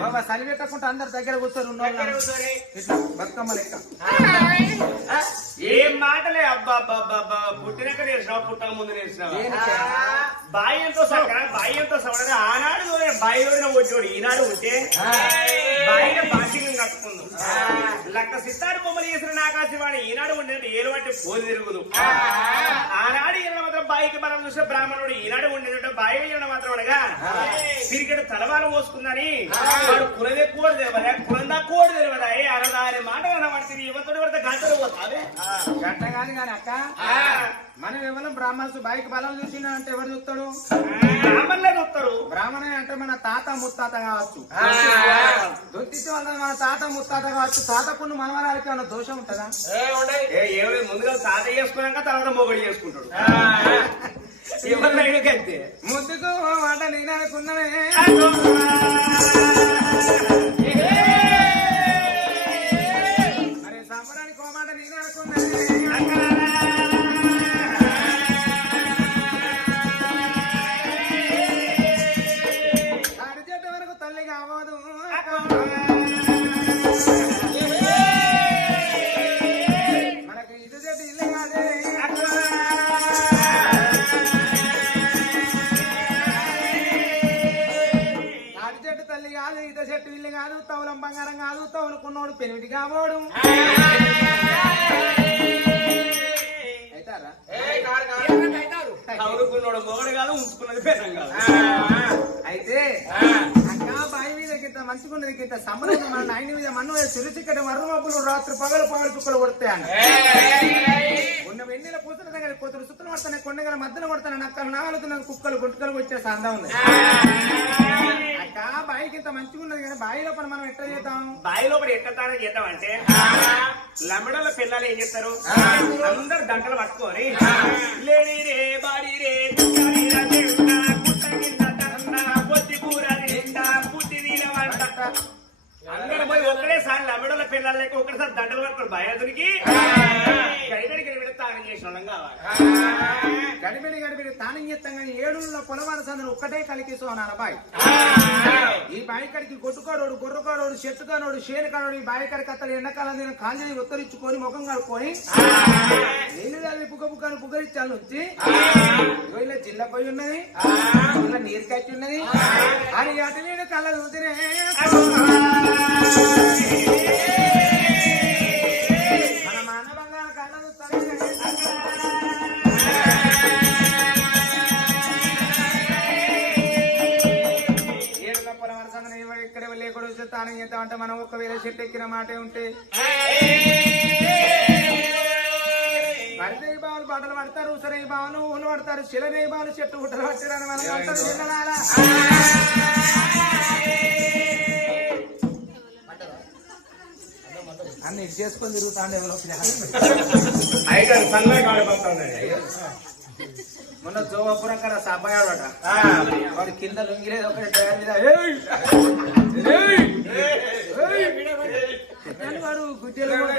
బాబా చలి పెట్టకుండా అందరు దగ్గర కూర్చొని ఉన్నోళ్ళు ఇట్లా బతుకమ్మ లెక్క. ఏం మాటలే? అబ్బా అబ్బా అబ్బా అబ్బా పుట్టినాక నేర్చినావు పుట్టక ముందు నేర్చినావు? బాయ్యంతో సక్కర బాయ్యంతో సవడగా ఆనాడు బాయి ఓడిన వచ్చాడు ఈనాడు ఉంటే బాయిన బాసికం కట్టుకుందాం. లక్క సిత్తారు బొమ్మలు చేసిన నాకాశివాణి ఈనాడు ఉండేది ఏలు అంటే పోలి తిరుగుదు. ఆనాడు ఈయన మాత్రం బాయికి బలం చూసిన బ్రాహ్మణుడు ఈనాడు ఉండేది బాయి ఈయన మాత్రం అనగా తిరిగడు తలవాలు మోసుకుందని వాడు కులదే కోడి తెలియదా కులందా కోడి తెలియదా ఏ అనదా అనే మాట అనబడుతుంది యువతుడు పడితే గంటలు పోతావే. గట్ట కాదు కానీ అక్క. మనం ఎవరు బ్రాహ్మణ్స్ బైక్ బలం చూసిన అంటే ఎవరు చూస్తాడు? బ్రాహ్మణులే చూస్తారు. బ్రాహ్మణ అంటే మన తాత ముత్తాత కావచ్చు. దొత్తితే వల్ల మన తాత ముత్తాత కావచ్చు. తాతకున్న మనవరాలకి ఏమైనా దోషం ఉంటుందా? ఏమి ముందుగా తాత చేసుకున్నాక తర్వాత మొగడు చేసుకుంటాడు. ఎవరినైనా అంతే? ముద్దుకు మాట నేను అనుకున్నవే మరి సంబరానికి ఓ మాట నేను అనుకున్నవే తౌలుకున్నోడు పెనిమిటి కావోడు అవుతారా చదువుకున్నాడు మొగడు కాదు ఉంచుకున్నది పేరం కాదు. అయితే అక్క బావి మీద కింద మంచుకున్నది కింద సంబరం మన నాయన మీద మన్ను చిరుచిక్కటి మర్రు మబ్బులు రాత్రి పగలు పగలు చుక్కలు కొడతాయన్న ఉన్న వెన్నెల పూసల దగ్గర కూతురు సుత్తలు పడతాను కొండగల మధ్యలో కొడతాను కుక్కలు గుంటకలు వచ్చే సందా ఉంది. అక్క బావి కింద మంచిగున్నది కానీ బావి లోపల మనం ఎట్లా చేద్దాం? బావి లోపల ఎక్కతానని చేద్దామంటే లమ్మడల పిల్లలు ఏం చేస్తారు? అందరు దంటలు పట్టుకొని లేని రే బాడి రే కింద. అందరూ పోయి ఒక్కడేసారి లమ్మడల పిల్లలు లేక ఒకటిసారి దండలు పట్టుకొని బయలుదేరికి గడిగడికి తానం చేసిన వాళ్ళం కావాలి. గడిబిడి గడిబిడి తానం ఏడుల పొలవాడ ఏడులో పొలవాల ఒక్కటే కలికిసో అన్నారు బాయ్ ఈ బాయి కడికి గొడ్డుకాడోడు గొర్రకాడోడు చెట్టుకాడోడు షేరుకాడోడు ఈ బాయి కడికి అత్తలు ఎండాకాలం దీని కాంజని ఉత్తరించుకొని ముఖం కడుక్కొని నీళ్ళు తల్లి పుక్క పుక్కను పుగ్గరిచ్చాలు వచ్చి. ఇలా జిల్ల పోయి ఉన్నది ఇలా నీరు కట్టి ఉన్నది. అని అటు నేను కళ్ళ చూసినే వస్తే తానం చేద్దాం అంటే మనం ఒకవేళ చెట్టు ఎక్కిన మాటే ఉంటే. పరిదయ బావులు బట్టలు పడతారు ఉసరై బావులు ఊళ్ళు పడతారు శిలనై బావులు చెట్టు గుట్టలు పట్టారని మనం అంటారు చిన్నలారా. అన్ని చేసుకొని తిరుగుతాండే ఎవరో మొన్న జోగపురం కాడ సబ్బాయాడట వాడు కింద లొంగిలేదు ఒకటి మీద. వాడు గుడ్డెలు